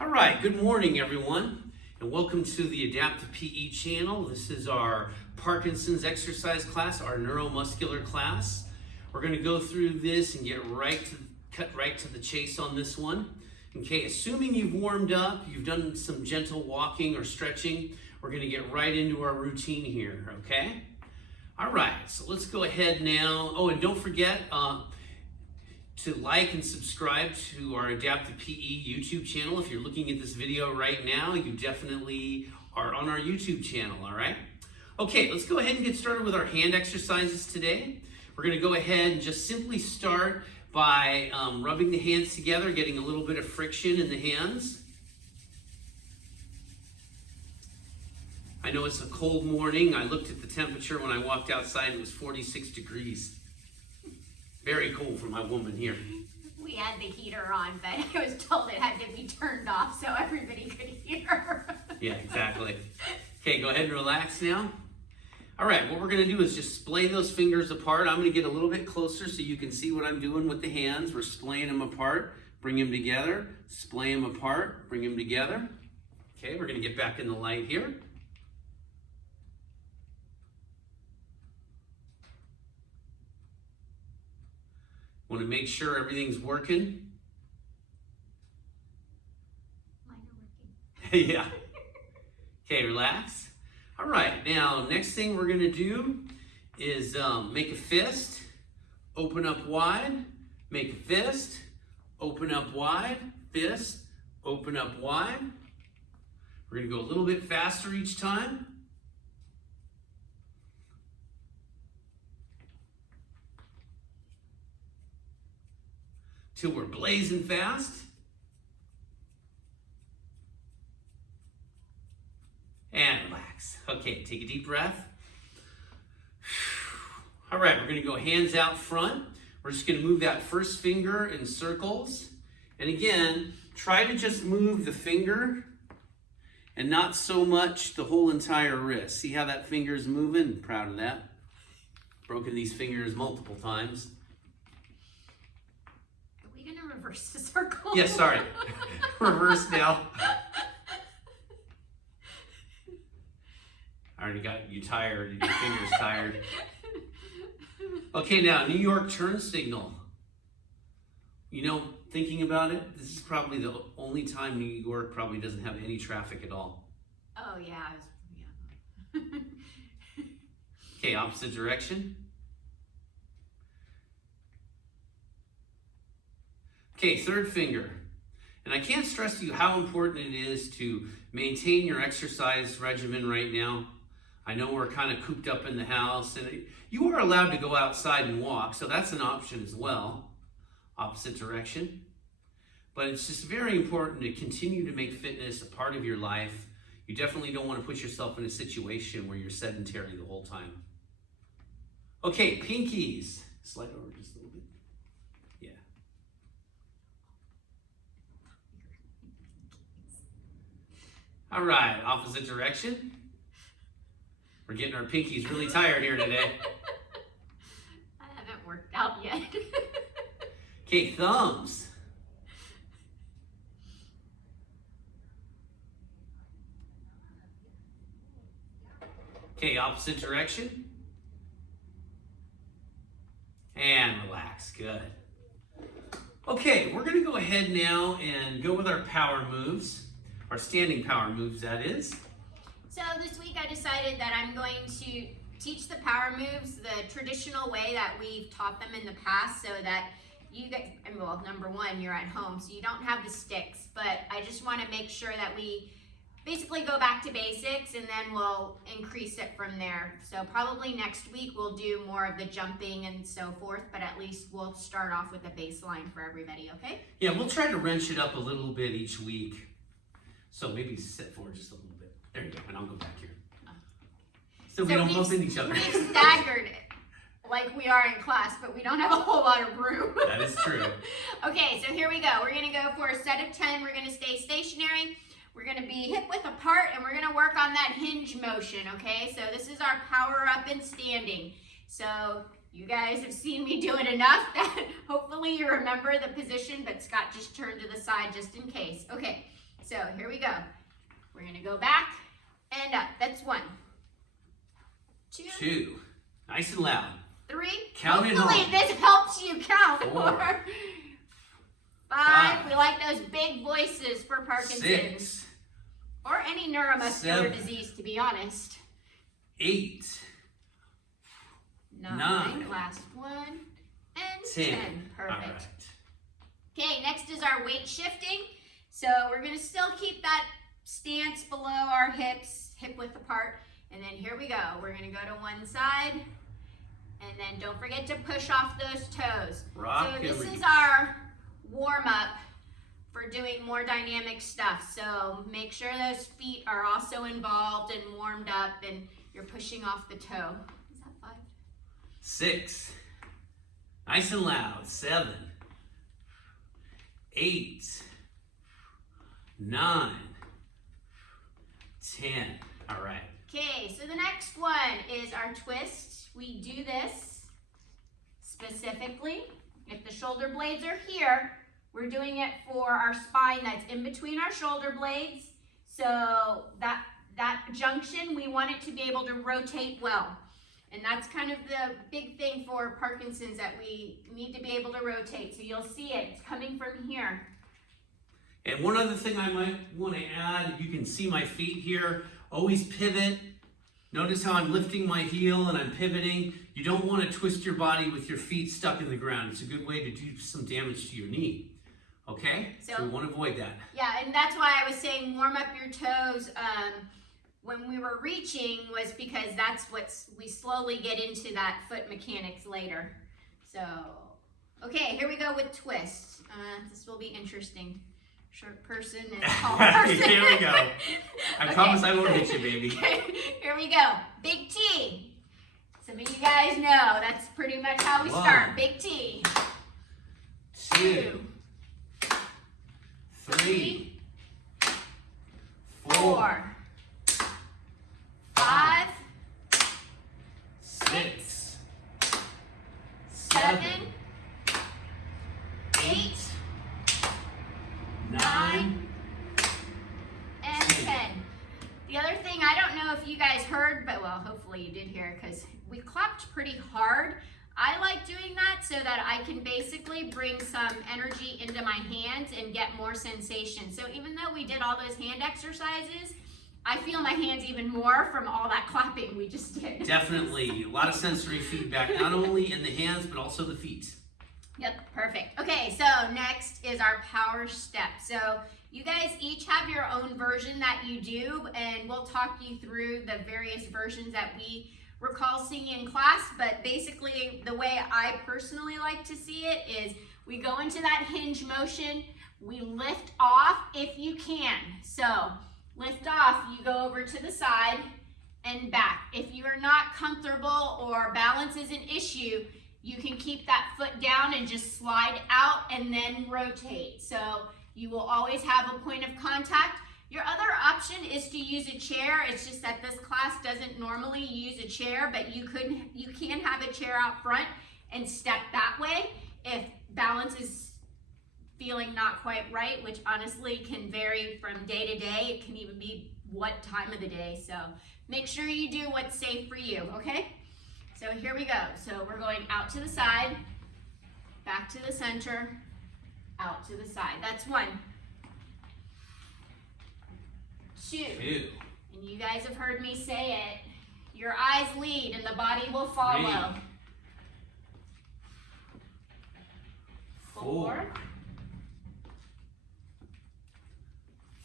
All right, good morning everyone, and welcome to the Adaptive PE channel. This is our Parkinson's exercise class, our neuromuscular class. We're going to go through this and cut right to the chase on this one. Okay, assuming you've warmed up, you've done some gentle walking or stretching, we're going to get right into our routine here, okay? All right, so let's go ahead now. Oh, and don't forget to like and subscribe to our Adaptive PE YouTube channel. If you're looking at this video right now, you definitely are on our YouTube channel, all right? Okay, let's go ahead and get started with our hand exercises today. We're going to go ahead and just simply start by rubbing the hands together, getting a little bit of friction in the hands. I know it's a cold morning. I looked at the temperature when I walked outside. It was 46 degrees. Very cold for my woman here. We had the heater on, but I was told it had to be turned off so everybody could hear. Yeah, exactly. Okay, go ahead and relax now. All right, what we're going to do is just splay those fingers apart. I'm going to get a little bit closer so you can see what I'm doing with the hands. We're splaying them apart, bring them together, splay them apart, bring them together. Okay, we're going to get back in the light here. Want to make sure everything's working. Mine are working. Yeah. Okay, relax. All right, now next thing we're going to do is make a fist, open up wide, make a fist, open up wide, fist, open up wide. We're going to go a little bit faster each time. Till we're blazing fast. And relax. Okay, take a deep breath. All right, we're going to go hands out front. We're just going to move that first finger in circles. And again, try to just move the finger and not so much the whole entire wrist. See how that finger is moving? Proud of that. Broken these fingers multiple times. Reverse the circle. Yeah, sorry. Reverse now. I already got you tired and your fingers tired. Okay, now, New York turn signal. You know, thinking about it, this is probably the only time New York probably doesn't have any traffic at all. Oh, yeah. Okay, opposite direction. Okay, third finger. And I can't stress to you how important it is to maintain your exercise regimen right now. I know we're kind of cooped up in the house, and you are allowed to go outside and walk, so that's an option as well. Opposite direction. But it's just very important to continue to make fitness a part of your life. You definitely don't want to put yourself in a situation where you're sedentary the whole time. Okay, pinkies. Slide over just a little bit. Yeah. All right, opposite direction. We're getting our pinkies really tired here today. I haven't worked out yet. Okay, thumbs. Okay, opposite direction. And relax, good. Okay, we're gonna go ahead now and go with our power moves. Our standing power moves, that is. So this week I decided that I'm going to teach the power moves the traditional way that we've taught them in the past so that you guys, well, number one, you're at home, so you don't have the sticks, but I just want to make sure that we basically go back to basics and then we'll increase it from there. So probably next week we'll do more of the jumping and so forth, but at least we'll start off with a baseline for everybody, okay? Yeah, we'll try to wrench it up a little bit each week. So maybe sit forward just a little bit. There you go, and I'll go back here. So we don't bump into each other. We've staggered it like we are in class, but we don't have a whole lot of room. That is true. Okay, so here we go. We're gonna go for a set of 10. We're gonna stay stationary. We're gonna be hip width apart, and we're gonna work on that hinge motion, okay? So this is our power up and standing. So you guys have seen me do it enough that hopefully you remember the position, but Scott just turned to the side just in case. Okay, so here we go. We're gonna go back and up. That's 1, 2, 2. Nice and loud. 3. Count it Hopefully home. this helps you count. 4. 5. We like those big voices for Parkinson's. 6. Or any neuromuscular 7. disease, to be honest. 8. 9. Last one. And 10. Perfect. All right. Okay, next is our weight shifting. So we're gonna still keep that stance below our hips, hip width apart. And then here we go. We're gonna go to one side. And then don't forget to push off those toes. Rock so this and is our warm up for doing more dynamic stuff. So make sure those feet are also involved and warmed up and you're pushing off the toe. Is that 5? 6. Nice and loud. 7. 8. 9. 10. All right. Okay, so the next one is our twist. We do this specifically if the shoulder blades are here. We're doing it for our spine that's in between our shoulder blades. So that junction, we want it to be able to rotate well. And that's kind of the big thing for Parkinson's, that we need to be able to rotate. So you'll see it, it's coming from here. And one other thing I might want to add, you can see my feet here. Always pivot. Notice how I'm lifting my heel and I'm pivoting. You don't want to twist your body with your feet stuck in the ground. It's a good way to do some damage to your knee. Okay? So we want to avoid that. Yeah, and that's why I was saying warm up your toes when we were reaching, was because that's what we slowly get into that foot mechanics later. So, okay, here we go with twists. This will be interesting. Short person and tall person. Here we go. I promise I won't hit you, baby. Here we go. Big T. Some of you guys know that's pretty much how we start. Big T. 2. 3. 4. 5. 6. 7. 8. 9. And 10. The other thing, I don't know if you guys heard, but well, hopefully you did hear, because we clapped pretty hard. I like doing that so that I can basically bring some energy into my hands and get more sensation. So even though we did all those hand exercises, I feel my hands even more from all that clapping we just did. Definitely. A lot of sensory feedback, not only in the hands, but also the feet. Yep, perfect. Okay, so next is our power step. So you guys each have your own version that you do, and we'll talk you through the various versions that we recall seeing in class. But basically, the way I personally like to see it is we go into that hinge motion, we lift off if you can. So lift off, you go over to the side and back. If you are not comfortable or balance is an issue, you can keep that foot down and just slide out and then rotate. So you will always have a point of contact. Your other option is to use a chair. It's just that this class doesn't normally use a chair, but you can have a chair out front and step that way if balance is feeling not quite right, which honestly can vary from day to day. It can even be what time of the day. So make sure you do what's safe for you, okay? So here we go. So we're going out to the side, back to the center, out to the side. That's 1. 2. And you guys have heard me say it. Your eyes lead and the body will follow. 3. 4.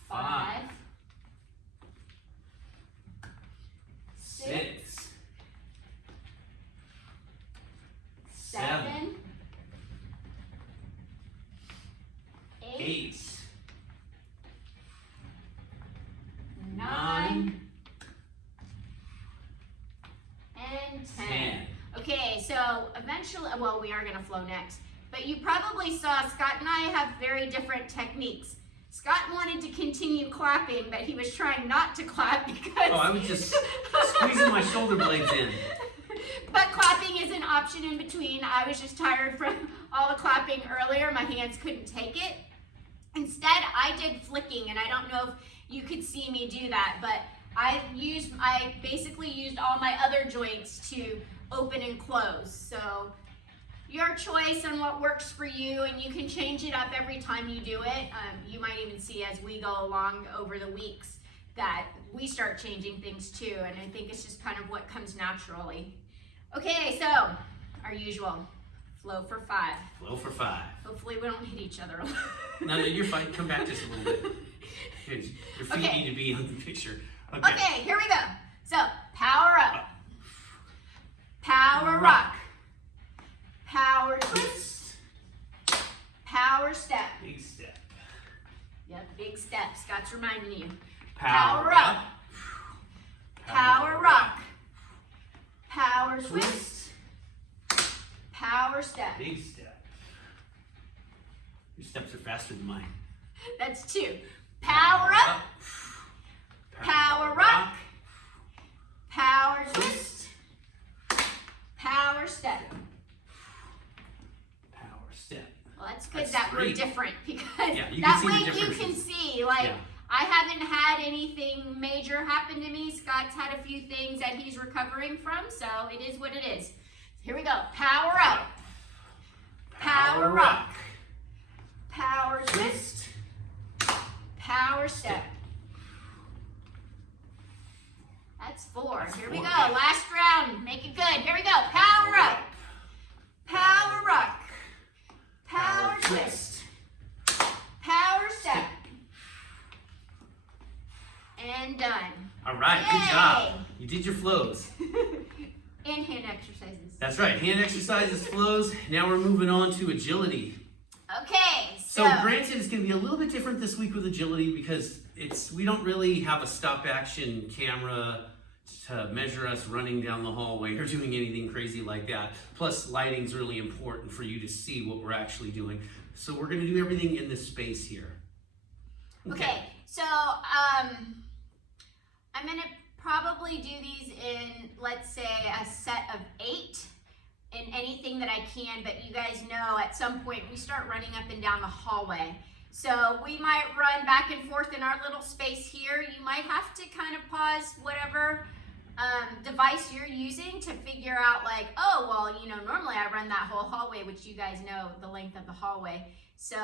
5. 6. 7. 8. 9. And 10. Okay, so eventually, well, we are going to flow next. But you probably saw Scott and I have very different techniques. Scott wanted to continue clapping, but he was trying not to clap because... Oh, I was just squeezing my shoulder blades in. But clapping is an option in between. I was just tired from all the clapping earlier. My hands couldn't take it. Instead, I did flicking, and I don't know if you could see me do that, but I basically used all my other joints to open and close. So your choice on what works for you, and you can change it up every time you do it. You might even see as we go along over the weeks that we start changing things too, and I think it's just kind of what comes naturally. Okay, so our usual flow for 5. Flow for 5. Hopefully we don't hit each other. No, you're fine. Come back just a little bit. Good. Your feet Okay. need to be on the picture. Okay, here we go. So power up, power rock, power twist, power step. Big step. Yep, big step. Scott's reminding you. Power up, power rock, power twist, power step. Big step. Your steps are faster than mine. That's 2. Power up, power rock, power twist, power step. Power step. Well, that's good That's that 3. we're different, because Yeah, you can that see the way you differences. can see, like, Yeah. I haven't had anything major happen to me. Scott's had a few things that he's recovering from, so it is what it is. Here we go. Power up, power rock, power twist, power step. That's 4. Here we go. Last round. Make it good. Here we go. Power up, power rock, power twist, power step. And done. All right, good Yay. job. You did your flows. And hand exercises. That's right. Hand exercises, flows. Now we're moving on to agility. Okay, So granted, it's going to be a little bit different this week with agility because we don't really have a stop action camera to measure us running down the hallway or doing anything crazy like that. Plus, lighting's really important for you to see what we're actually doing. So we're going to do everything in this space here. Okay, so I'm gonna probably do these in, let's say, a set of 8 in anything that I can, but you guys know at some point we start running up and down the hallway. So we might run back and forth in our little space here. You might have to kind of pause whatever device you're using to figure out, like, oh, well, you know, normally I run that whole hallway, which you guys know the length of the hallway. So,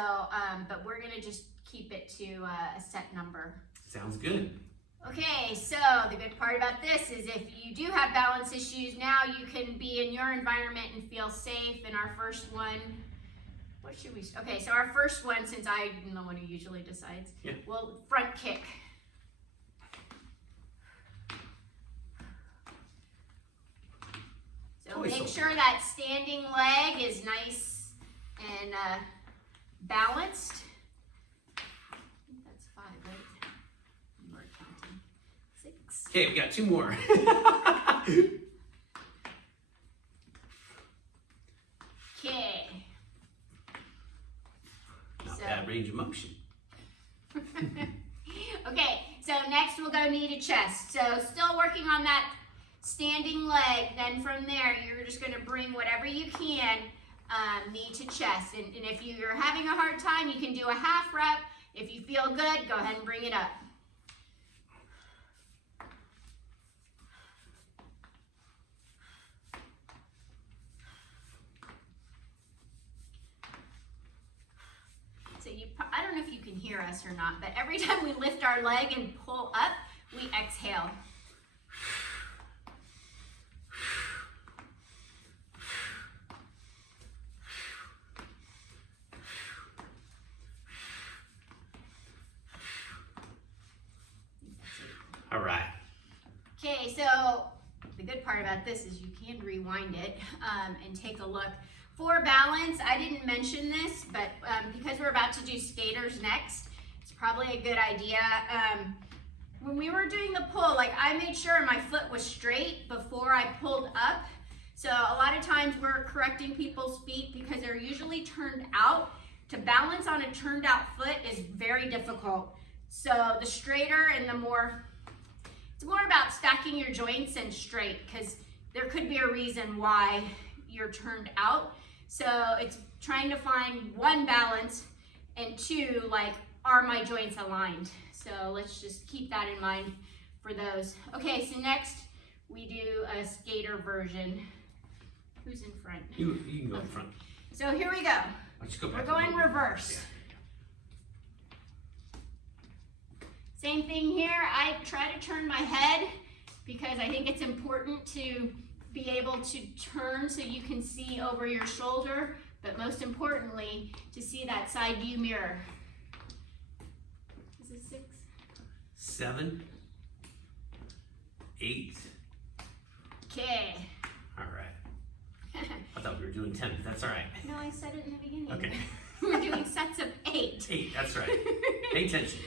but we're gonna just keep it to a set number. Sounds good. Okay, so the good part about this is if you do have balance issues, now you can be in your environment and feel safe. And our first one, what should we, okay, so our first one, since I'm the one who usually decides, well, front kick. So make sure that standing leg is nice and balanced. That's 5, right? We're counting. 6. Okay, we got 2 more. Okay. Not bad range of motion. Okay, so next we'll go knee to chest. So still working on that standing leg. Then from there, you're just going to bring whatever you can, knee to chest. And if you're having a hard time, you can do a half rep. If you feel good, go ahead and bring it up. So I don't know if you can hear us or not, but every time we lift our leg and pull up, we exhale. All right. Okay, so the good part about this is you can rewind it and take a look. For balance, I didn't mention this, but because we're about to do skaters next, it's probably a good idea. When we were doing the pull, like I made sure my foot was straight before I pulled up. So a lot of times we're correcting people's feet because they're usually turned out. To balance on a turned out foot is very difficult. So the straighter and the more, it's more about stacking your joints and straight because there could be a reason why you're turned out. So it's trying to find one balance and 2, like, are my joints aligned? So let's just keep that in mind for those. Okay, so next we do a skater version. Who's in front? You can go in front. So here we go. Let's go back. We're going reverse. Yeah. Same thing here. I try to turn my head because I think it's important to be able to turn so you can see over your shoulder, but most importantly, to see that side view mirror. Is it 6? 7, 8. Okay. All right. I thought we were doing 10, but that's all right. No, I said it in the beginning. Okay. We're doing sets of 8. 8, that's right. Pay attention.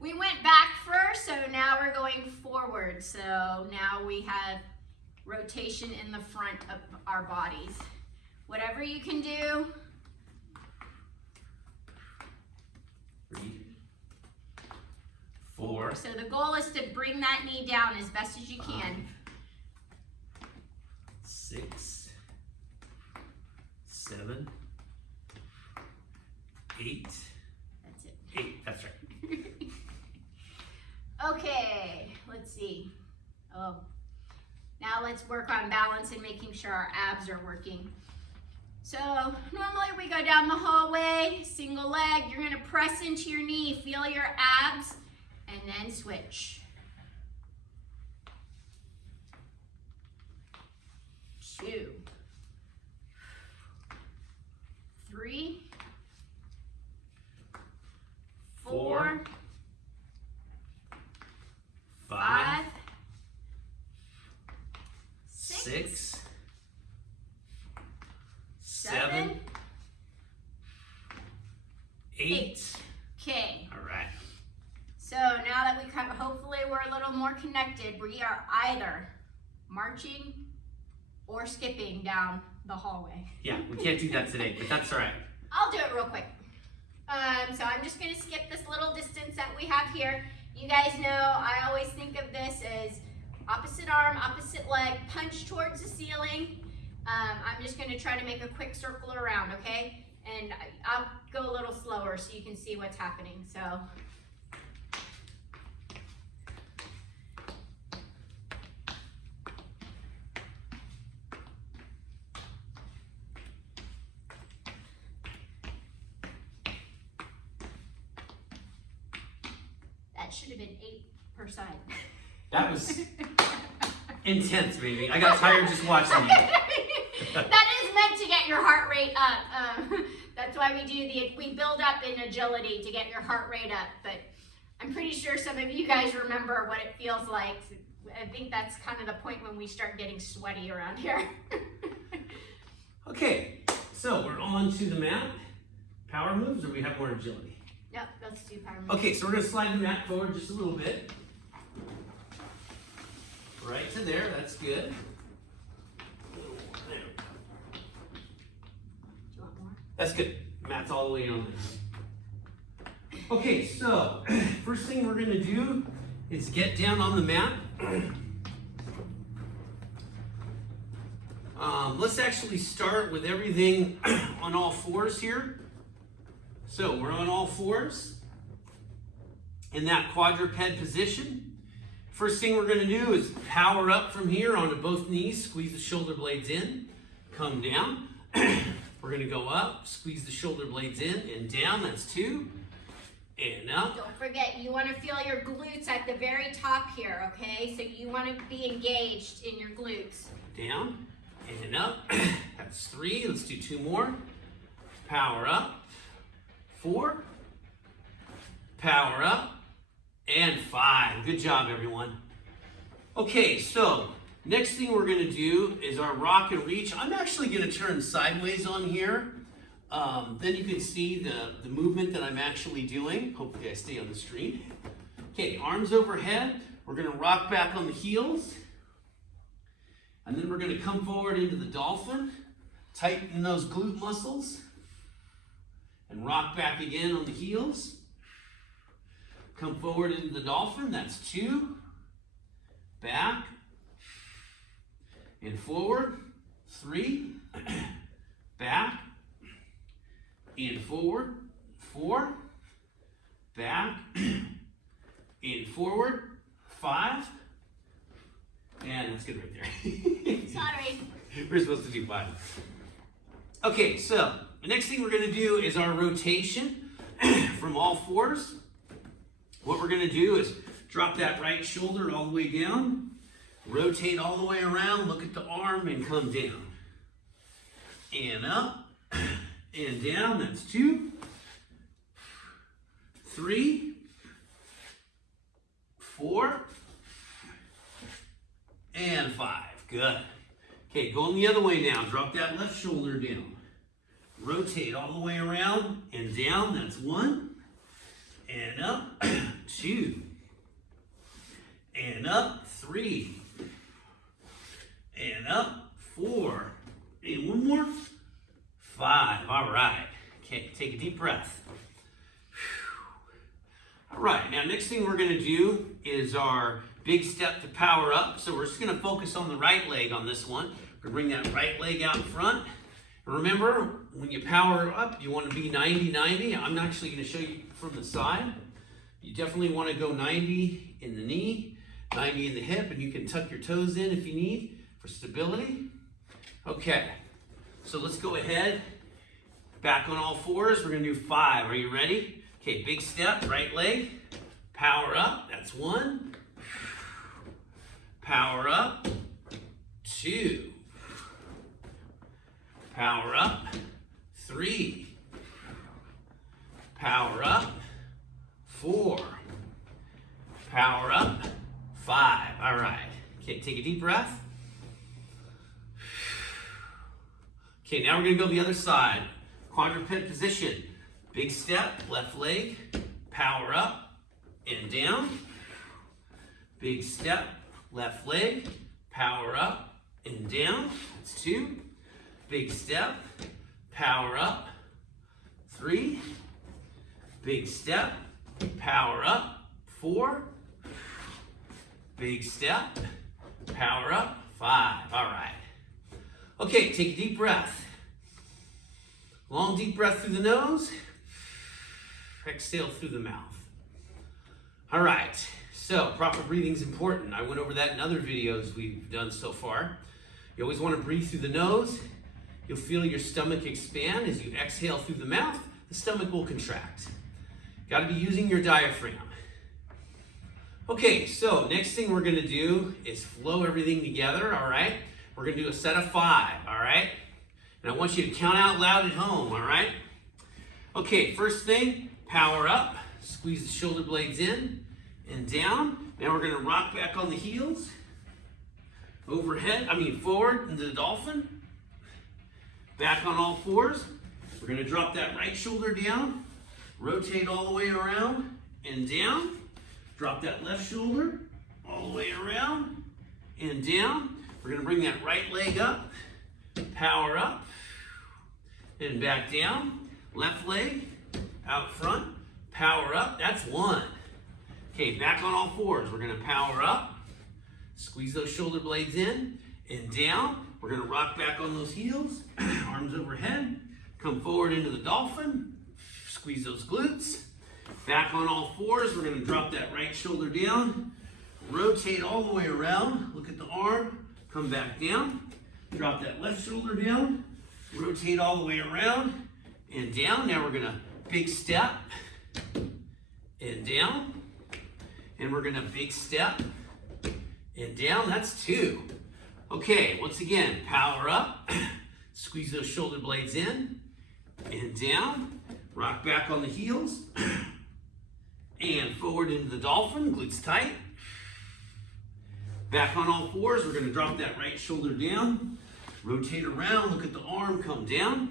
We went back first, so now we're going forward. So now we have rotation in the front of our bodies. Whatever you can do. 3, 4. So the goal is to bring that knee down as best as you can. 6, 7, 8. That's it. 8, that's right. Okay, let's see. Oh, now let's work on balance and making sure our abs are working. So normally we go down the hallway, single leg. You're gonna press into your knee, feel your abs, and then switch. 2, 3, 4, 5, 6, 7, 7, 8. Okay, All right. so now that we kind of, hopefully we're a little more connected, we are either marching or skipping down the hallway. Yeah, we can't do that today, but that's all right. I'll do it real quick. So I'm just gonna skip this little distance that we have here. You guys know I always think of this as opposite arm, opposite leg, punch towards the ceiling. I'm just gonna try to make a quick circle around, okay? And I'll go a little slower so you can see what's happening. So. That should have been 8 per side. That was intense, baby. I got tired just watching you. That is meant to get your heart rate up. That's why we build up in agility to get your heart rate up. But I'm pretty sure some of you guys remember what it feels like. I think that's kind of the point when we start getting sweaty around here. Okay, so we're on to the mat. Power moves, or we have more agility? Yep, let's do power moves. Okay, so we're gonna slide the mat forward just a little bit. Right to there, that's good. There. Do you want more? That's good. Mat's all the way on there. Okay, so first thing we're gonna do is get down on the mat. Let's actually start with everything on all fours here. So we're on all fours in that quadruped position. First thing we're gonna do is power up from here onto both knees, squeeze the shoulder blades in, come down. We're gonna go up, squeeze the shoulder blades in and down, that's 2, and up. Don't forget, you want to feel your glutes at the very top here, okay? So you want to be engaged in your glutes. Down and up, that's 3, let's do 2 more. Power up, 4, power up, and 5. Good job, everyone. Okay, so next thing we're gonna do is our rock and reach. I'm actually gonna turn sideways on here. Then you can see the movement that I'm actually doing. Hopefully I stay on the screen. Okay, arms overhead. We're gonna rock back on the heels. And then we're gonna come forward into the dolphin. Tighten those glute muscles. And rock back again on the heels. Come forward into the dolphin, that's 2. Back. And forward, 3. Back. and forward, 4, back, and forward, 5, and that's good right there. Sorry. We're supposed to do 5. Okay, so the next thing we're going to do is our rotation from all fours. What we're going to do is drop that right shoulder all the way down, rotate all the way around, look at the arm, and come down. And up, and down, that's 2, 3, 4, and 5. Good. Okay, going the other way now. Drop that left shoulder down. Rotate all the way around and down. That's 1. And up, 2. And up, 3. And up, 4. And one more. 5. All right. Okay, take a deep breath. All right, now next thing we're going to do is our big step to power up. So we're just going to focus on the right leg on this one. We're going to bring that right leg out in front. And remember, when you power up, you want to be 90-90. I'm actually going to show you from the side. You definitely want to go 90 in the knee, 90 in the hip, and you can tuck your toes in if you need for stability. Okay, so let's go ahead. Back on all fours. We're going to do 5. Are you ready? Okay, big step, right leg. Power up. That's 1. Power up. 2. Power up. 3. Power up. 4. Power up. 5. All right. Okay, take a deep breath. Okay, now we're going to go the other side. Quadruped position. Big step, left leg, power up and down. Big step, left leg, power up and down. That's 2. Big step, power up. 3. Big step, power up. 4. Big step, power up. 5. All right. Okay, take a deep breath. Long deep breath through the nose. Exhale through the mouth. All right, so proper breathing is important. I went over that in other videos we've done so far. You always want to breathe through the nose. You'll feel your stomach expand. As you exhale through the mouth, the stomach will contract. Got to be using your diaphragm. Okay, so next thing we're going to do is flow everything together, all right? We're going to do a set of 5, all right? And I want you to count out loud at home, all right? Okay, first thing, power up. Squeeze the shoulder blades in and down. Now we're going to rock back on the heels. Forward into the dolphin. Back on all fours. We're going to drop that right shoulder down. Rotate all the way around and down. Drop that left shoulder all the way around and down. We're going to bring that right leg up. Power up. And back down. Left leg out front. Power up. That's 1. Okay, back on all fours. We're going to power up. Squeeze those shoulder blades in and down. We're going to rock back on those heels. Arms overhead. Come forward into the dolphin. Squeeze those glutes. Back on all fours. We're going to drop that right shoulder down. Rotate all the way around. Look at the arm. Come back down. Drop that left shoulder down. Rotate all the way around and down. Now we're going to big step and down. And we're going to big step and down. That's 2. Okay, once again, power up. Squeeze those shoulder blades in and down. Rock back on the heels. And forward into the dolphin. Glutes tight. Back on all fours. We're going to drop that right shoulder down. Rotate around. Look at the arm. Come down.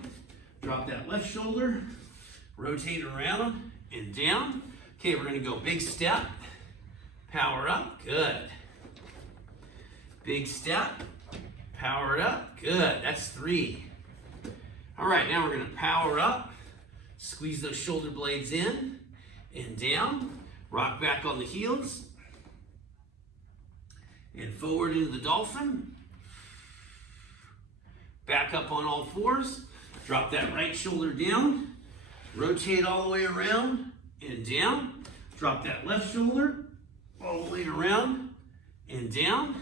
Drop that left shoulder. Rotate around and down. Okay, we're going to go big step. Power up. Good. Big step. Power it up. Good. That's 3. All right, now we're going to power up. Squeeze those shoulder blades in and down. Rock back on the heels. And forward into the dolphin. Back up on all fours. Drop that right shoulder down. Rotate all the way around and down. Drop that left shoulder all the way around and down.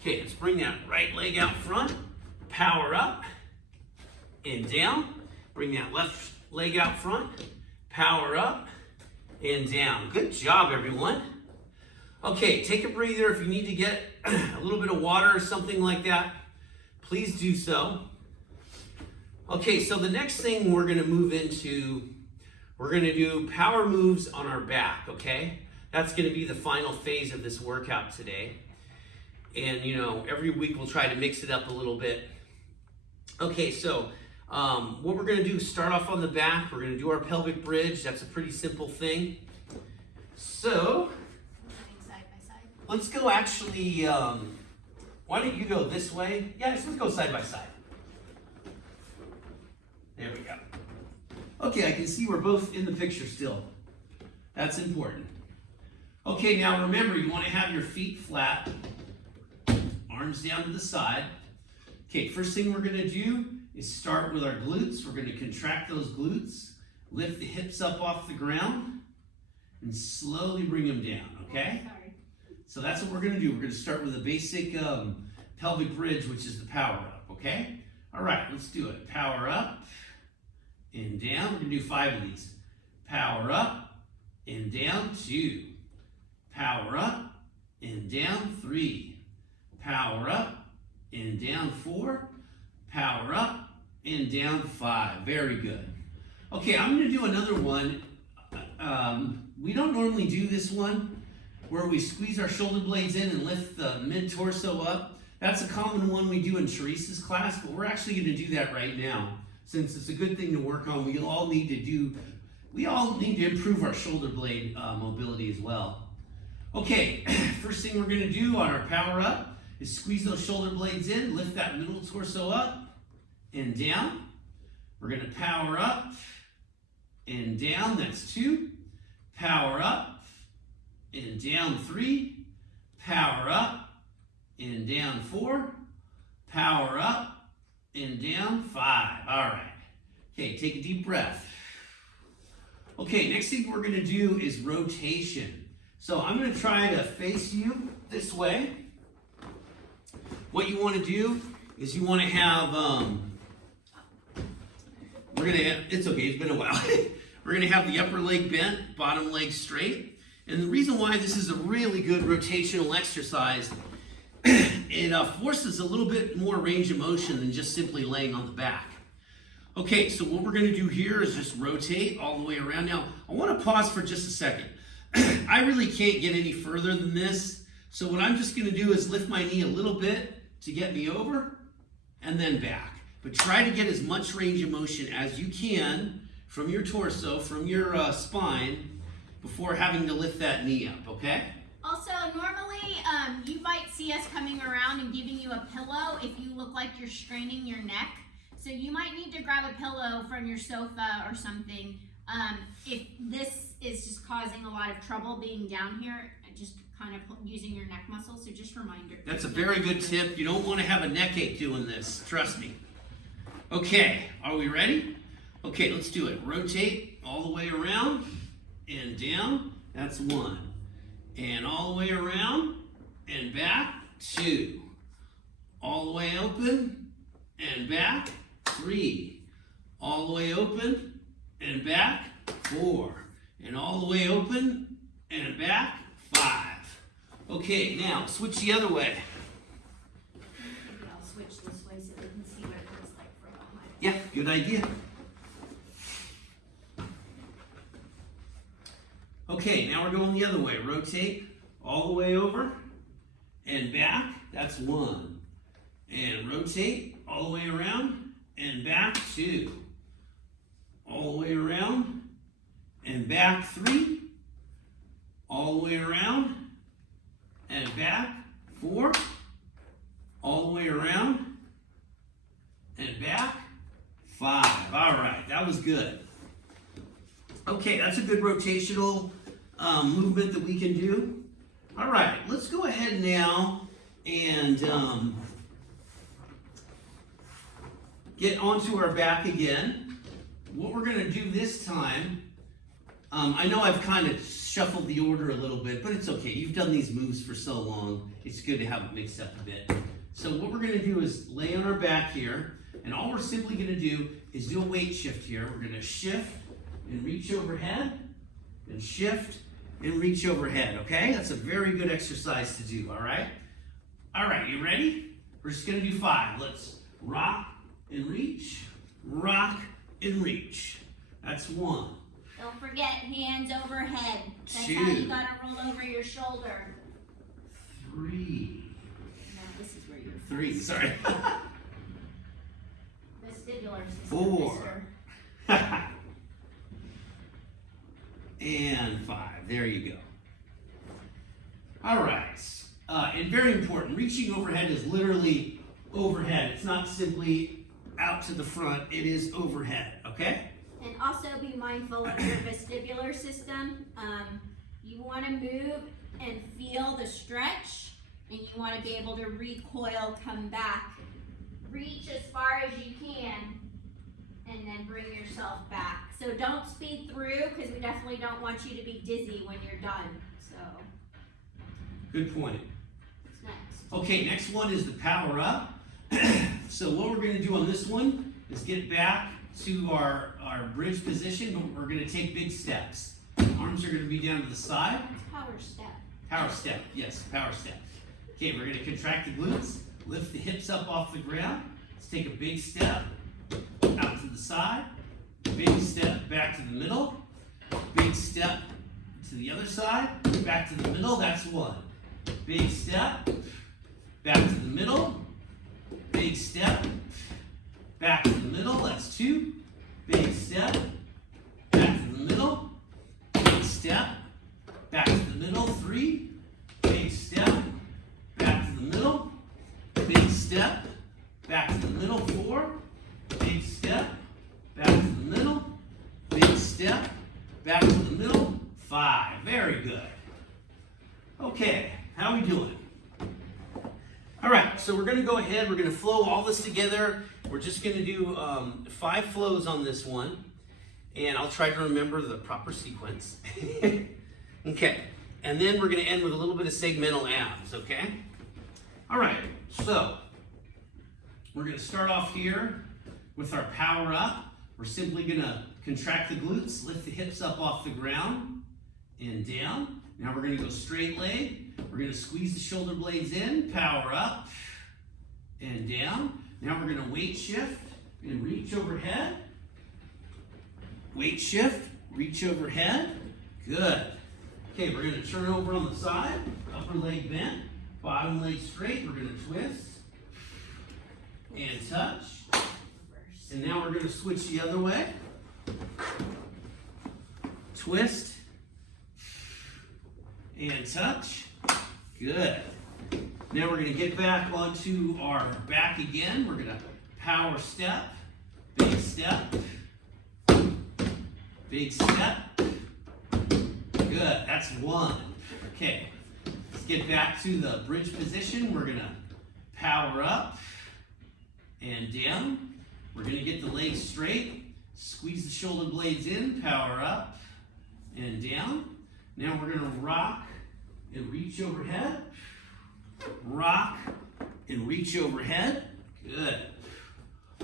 Okay, let's bring that right leg out front. Power up and down. Bring that left leg out front. Power up and down. Good job, everyone. Okay, take a breather. If you need to get a little bit of water or something like that, please do so. Okay, so the next thing we're gonna move into, we're gonna do power moves on our back, okay? That's gonna be the final phase of this workout today. And you know, every week we'll try to mix it up a little bit. Okay, so what we're gonna do is start off on the back. We're gonna do our pelvic bridge. That's a pretty simple thing. So, Side by side. let's go actually, why don't you go this way? Yeah, let's go side by side. There we go. Okay, I can see we're both in the picture still. That's important. Okay, now remember, you want to have your feet flat, arms down to the side. Okay, first thing we're going to do is start with our glutes. We're going to contract those glutes, lift the hips up off the ground, and slowly bring them down, okay? Sorry. So that's what we're going to do. We're going to start with a basic pelvic bridge, which is the power up, okay? All right, let's do it. Power up and down. We're going to do 5 of these. Power up and down, 2. Power up and down, 3. Power up and down, 4. Power up and down, 5. Very good. Okay, I'm going to do another one. We don't normally do this one where we squeeze our shoulder blades in and lift the mid-torso up. That's a common one we do in Teresa's class, but we're actually going to do that right now. Since it's a good thing to work on, we all need to improve our shoulder blade mobility as well. Okay, first thing we're going to do on our power up is squeeze those shoulder blades in, lift that middle torso up and down. We're going to power up and down, that's 2. Power up and down, 3. Power up and down, 4. Power up and down, 5. All right. Okay, take a deep breath. Okay, next thing we're going to do is rotation. So I'm going to try to face you this way. What you want to do is you want to have, it's okay, it's been a while. We're going to have the upper leg bent, bottom leg straight. And the reason why this is a really good rotational exercise, it forces a little bit more range of motion than just simply laying on the back. Okay, so what we're going to do here is just rotate all the way around. Now, I want to pause for just a second. I really can't get any further than this. So what I'm just going to do is lift my knee a little bit to get me over and then back. But try to get as much range of motion as you can from your torso, from your spine, before having to lift that knee up, okay? Also, normally you might see us coming around and giving you a pillow if you look like you're straining your neck. So you might need to grab a pillow from your sofa or something. If this is just causing a lot of trouble being down here, just kind of using your neck muscles, so just a reminder. That's a very good tip. You don't want to have a neck ache doing this, trust me. Okay, are we ready? Okay, let's do it. Rotate all the way around and down, that's 1. And all the way around and back, 2. All the way open and back, 3. All the way open and back, 4. And all the way open and back, 5. Okay, now switch the other way. Maybe I'll switch this way so they can see what it looks like from behind. Yeah, good idea. Okay, now we're going the other way. Rotate all the way over and back. That's 1. And rotate all the way around and back, 2. All the way around and back, 3. All the way around and back, 4. All the way around and back, 5. All right, that was good. Okay, that's a good rotational movement that we can do. All right, let's go ahead now and get onto our back again. what we're gonna do this time, I know I've kind of shuffled the order a little bit, but it's okay. You've done these moves for so long, it's good to have it mixed up a bit. So what we're gonna do is lay on our back here, and all we're simply gonna do is do a weight shift here. We're gonna shift and reach overhead, and shift and reach overhead, okay? That's a very good exercise to do, all right? All right, you ready? We're just gonna do 5. Let's rock and reach, rock and reach. That's 1. Don't forget, hands overhead. That's 2. how you gotta roll over your shoulder. 3. No, this is where you're 3, sorry. Vestibular system. 4. And 5. There you go. All right. And very important, reaching overhead is literally overhead. It's not simply out to the front. It is overhead, okay? And also be mindful of your vestibular system. You want to move and feel the stretch, and you want to be able to recoil, come back. Reach as far as you can, and then bring yourself back. So don't speed through, because we definitely don't want you to be dizzy when you're done. So, Good point. what's next? Okay, next one is the power up. So what we're going to do on this one is get back to our bridge position, but we're going to take big steps. Arms are going to be down to the side. Power step. Power step, yes, power step. Okay, we're going to contract the glutes, lift the hips up off the ground. Let's take a big step out to the side, big step back to the middle, big step to the other side, back to the middle, that's 1. Big step, back to the middle, big step, back to the middle, that's 2. Big step, back to the middle, big step, back to the middle, 3. Big step, back to the middle, big step, back to the middle, 4. Big step, back to the middle, big step, back to the middle, 5. Very good. Okay, how are we doing? All right, so we're gonna go ahead, we're gonna flow all this together. We're just gonna do 5 flows on this one, and I'll try to remember the proper sequence. Okay, and then we're gonna end with a little bit of segmental abs, okay? All right, so we're gonna start off here with our power up. We're simply gonna contract the glutes, lift the hips up off the ground and down. Now we're gonna go straight leg. We're gonna squeeze the shoulder blades in, power up and down. Now we're gonna weight shift and reach overhead. Weight shift, reach overhead. Good. Okay, we're gonna turn over on the side, upper leg bent, bottom leg straight. We're gonna twist and touch. And now we're gonna switch the other way. Twist and touch. Good. Now we're gonna get back onto our back again. We're gonna power step, big step, big step. Good, that's 1. Okay, let's get back to the bridge position. We're gonna power up and down. We're gonna get the legs straight, squeeze the shoulder blades in, power up and down. Now we're gonna rock and reach overhead. Rock and reach overhead. Good.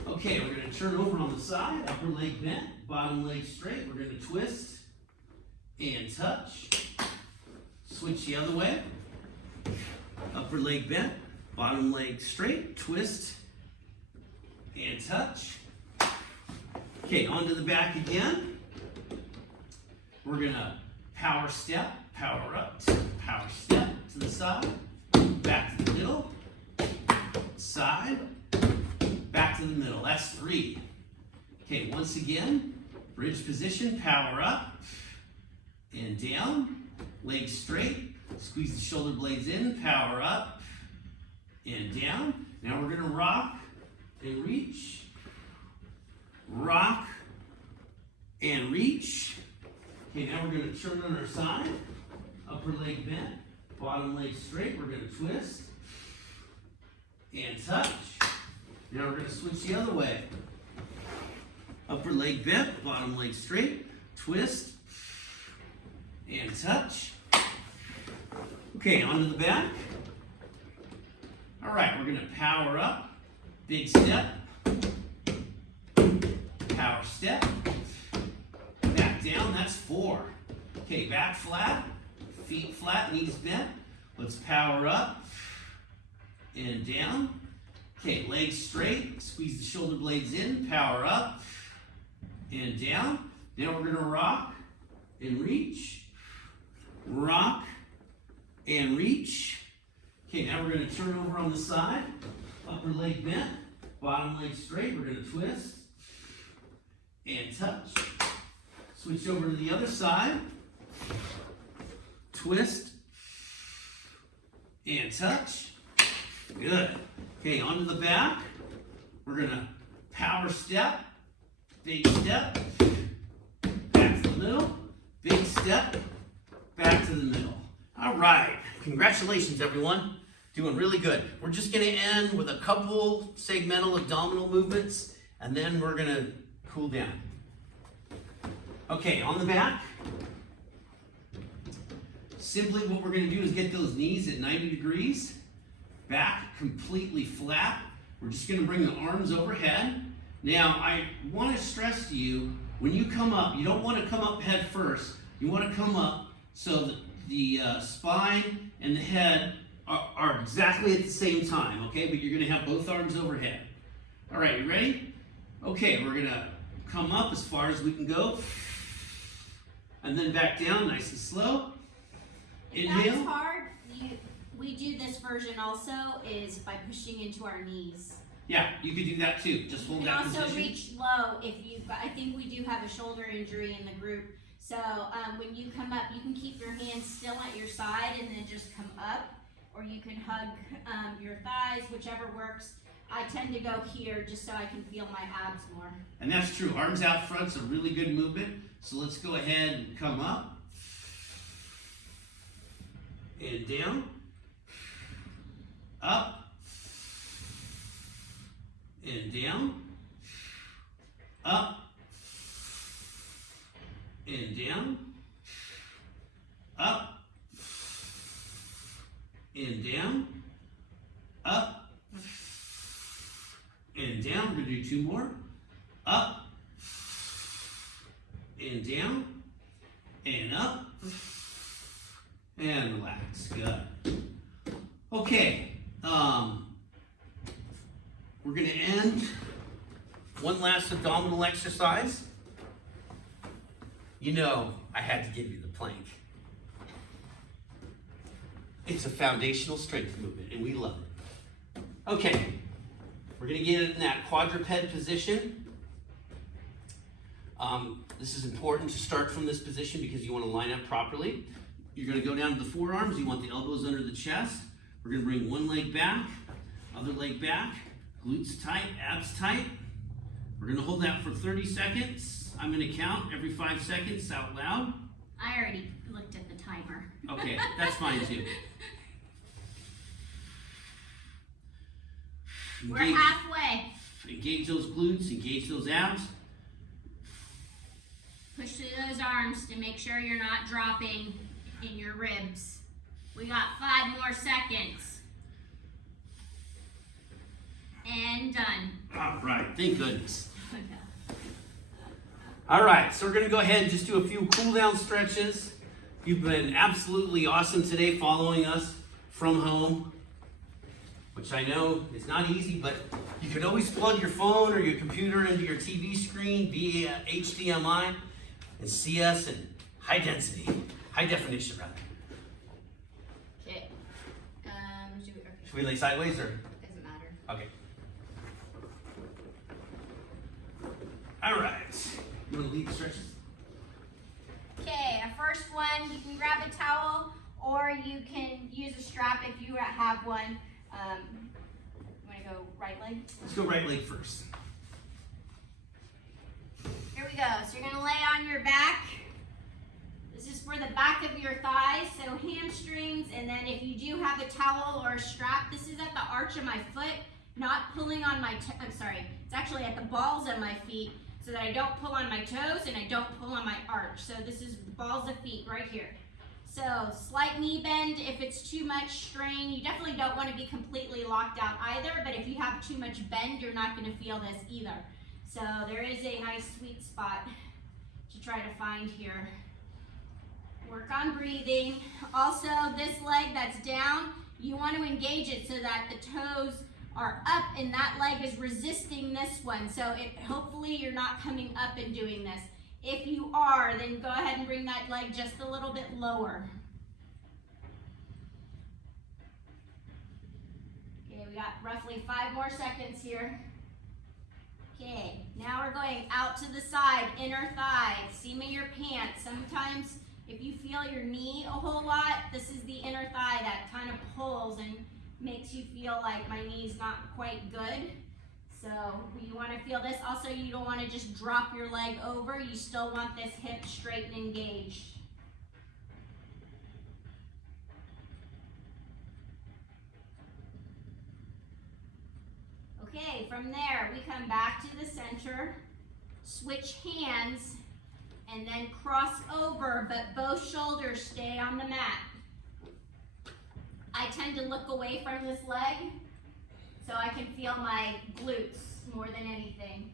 Okay, we're gonna turn over on the side, upper leg bent, bottom leg straight. We're gonna twist and touch. Switch the other way. Upper leg bent, bottom leg straight, twist and touch. Okay, onto the back again. We're gonna power step, power up, power step to the side, back to the middle, side, back to the middle. That's 3. Okay, once again, bridge position, power up and down, legs straight, squeeze the shoulder blades in, power up and down. Now we're gonna rock and reach, rock and reach. Okay, now we're gonna turn on our side, upper leg bent, bottom leg straight. We're gonna twist and touch. Now we're gonna switch the other way. Upper leg bent, bottom leg straight, twist, and touch. Okay, onto the back. All right, we're gonna power up, big step, power step, back down, that's 4. Okay, back flat, feet flat, knees bent. Let's power up and down. Okay, legs straight, squeeze the shoulder blades in, power up and down. Now we're gonna rock and reach, rock and reach. Okay, now we're gonna turn over on the side, upper leg bent, bottom leg straight. We're gonna twist and touch. Switch over to the other side, twist and touch. Good. Okay, onto the back. We're gonna power step, big step, back to the middle, big step, back to the middle. All right, congratulations everyone. Doing really good. We're just gonna end with a couple segmental abdominal movements and then we're gonna cool down. Okay, on the back. Simply what we're gonna do is get those knees at 90 degrees. Back completely flat. We're just going to bring the arms overhead. Now, I want to stress to you, when you come up, you don't want to come up head first. You want to come up so that the spine and the head are exactly at the same time, okay? But you're going to have both arms overhead. All right, you ready? Okay, we're going to come up as far as we can go. And then back down, nice and slow. Inhale. That's hard. We do this version also is by pushing into our knees. Yeah, you could do that too. Just hold that position. You can also reach low if you. I think we do have a shoulder injury in the group. So when you come up, you can keep your hands still at your side and then just come up, or you can hug your thighs, whichever works. I tend to go here just so I can feel my abs more. And that's true. Arms out front's a really good movement. So let's go ahead and come up and down. Up and down, up and down, up and down, up and down. We're going to do 2 more. Up and down and up and relax. Good. Okay. We're going to end one last abdominal exercise. You know, I had to give you the plank. It's a foundational strength movement, and we love it. Okay, we're going to get in that quadruped position. This is important to start from this position because you want to line up properly. You're going to go down to the forearms. You want the elbows under the chest. We're going to bring one leg back, other leg back, glutes tight, abs tight. We're going to hold that for 30 seconds. I'm going to count every 5 seconds out loud. I already looked at the timer. Okay, that's fine too. We're halfway. Engage those glutes, engage those abs. Push through those arms to make sure you're not dropping in your ribs. We got 5 more seconds. And done. All right, thank goodness. All right, so we're gonna go ahead and just do a few cool down stretches. You've been absolutely awesome today following us from home, which I know is not easy, but you can always plug your phone or your computer into your TV screen via HDMI and see us in high definition rather. Okay. Should we lay sideways or? Doesn't matter. Okay. All right. You want to lead the stretches? Okay, our first one, you can grab a towel or you can use a strap if you have one. You want to go right leg? Let's go right leg first. Here we go. So you're going to lay on your back. This is for the back of your thighs, so hamstrings, and then if you do have a towel or a strap, this is at the arch of my foot, not pulling on my, it's actually at the balls of my feet. so that I don't pull on my toes and I don't pull on my arch. So this is balls of feet right here. So slight knee bend if it's too much strain. You definitely don't want to be completely locked out either, but if you have too much bend, you're not going to feel this either. So there is a nice sweet spot to try to find here. Work on breathing. Also, this leg that's down, you want to engage it so that the toes are up and that leg is resisting this one. So hopefully you're not coming up and doing this. If you are, then go ahead and bring that leg just a little bit lower. Okay, we got roughly 5 more seconds here. Okay, now we're going out to the side, inner thigh, seam of your pants. Sometimes if you feel your knee a whole lot, this is the inner thigh that kind of pulls and makes you feel like my knee's not quite good. So you want to feel this. Also, you don't want to just drop your leg over. You still want this hip straight and engaged. Okay, from there, we come back to the center, switch hands, and then cross over, but both shoulders stay on the mat. I tend to look away from this leg so I can feel my glutes more than anything.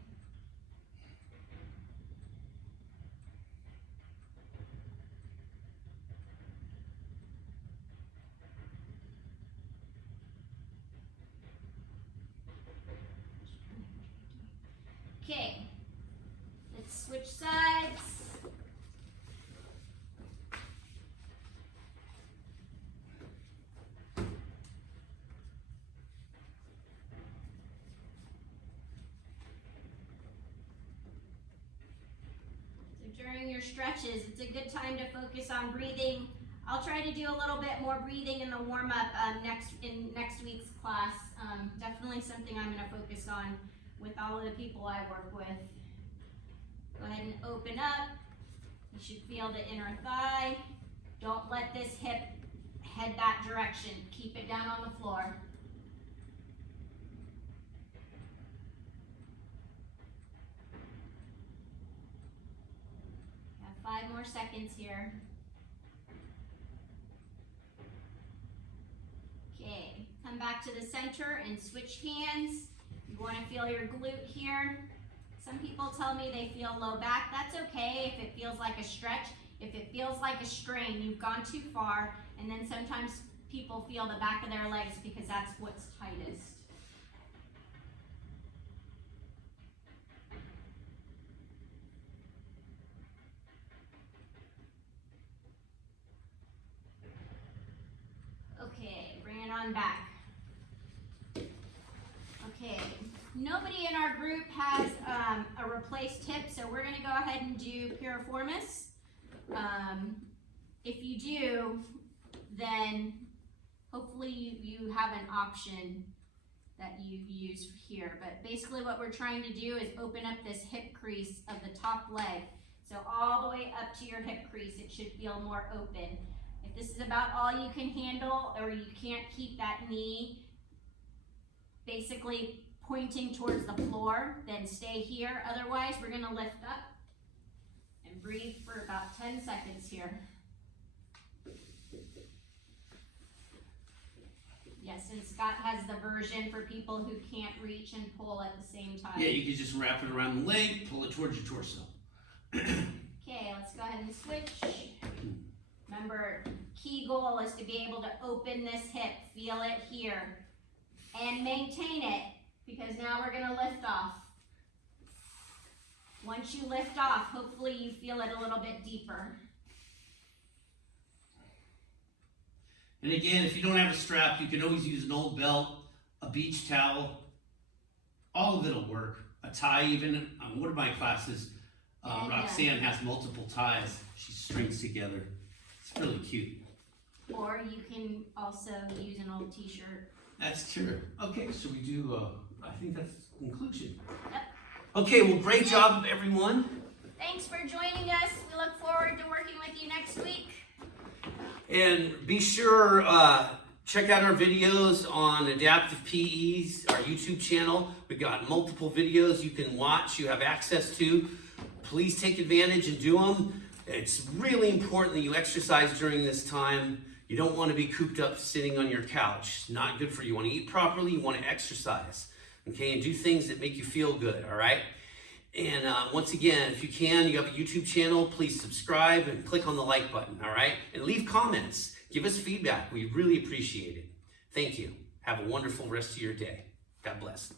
Okay, let's switch sides. During your stretches, it's a good time to focus on breathing. I'll try to do a little bit more breathing in the warm-up in next week's class. Definitely something I'm going to focus on with all of the people I work with. Go ahead and open up. You should feel the inner thigh. Don't let this hip head that direction. Keep it down on the floor. Got 5 more seconds here. Okay, come back to the center and switch hands. You want to feel your glute here. Some people tell me they feel low back. That's okay if it feels like a stretch. If it feels like a strain, you've gone too far. And then sometimes people feel the back of their legs because that's what's tightest. Okay, bring it on back. Okay, nobody in our group has a replaced hip, so we're going to go ahead and do Piriformis. If you do, then hopefully you have an option that you use here. But basically what we're trying to do is open up this hip crease of the top leg. So all the way up to your hip crease, it should feel more open. If this is about all you can handle, or you can't keep that knee basically pointing towards the floor, then stay here. Otherwise, we're gonna lift up and breathe for about 10 seconds here. Yes, and Scott has the version for people who can't reach and pull at the same time. Yeah, you can just wrap it around the leg, pull it towards your torso. Okay, let's go ahead and switch. Remember, key goal is to be able to open this hip, feel it here, and maintain it, because now we're going to lift off. Once you lift off, hopefully you feel it a little bit deeper. And again, if you don't have a strap, you can always use an old belt, a beach towel. All of it'll work. A tie even. One of my classes, Roxanne has multiple ties. She strings together. It's really cute. Or you can also use an old t-shirt. That's true. Okay, so we do, I think that's the conclusion. Yep. Okay, well, great job, everyone. Thanks for joining us. We look forward to working with you next week. And be sure Check out our videos on Adaptive PE's, our YouTube channel. We've got multiple videos you can watch, you have access to. Please take advantage and do them. It's really important that you exercise during this time. You don't want to be cooped up sitting on your couch. It's not good for you. You want to eat properly, you want to exercise, okay? And do things that make you feel good, all right? And once again, if you can, you have a YouTube channel, please subscribe and click on the like button, all right? And leave comments. Give us feedback. We really appreciate it. Thank you. Have a wonderful rest of your day. God bless.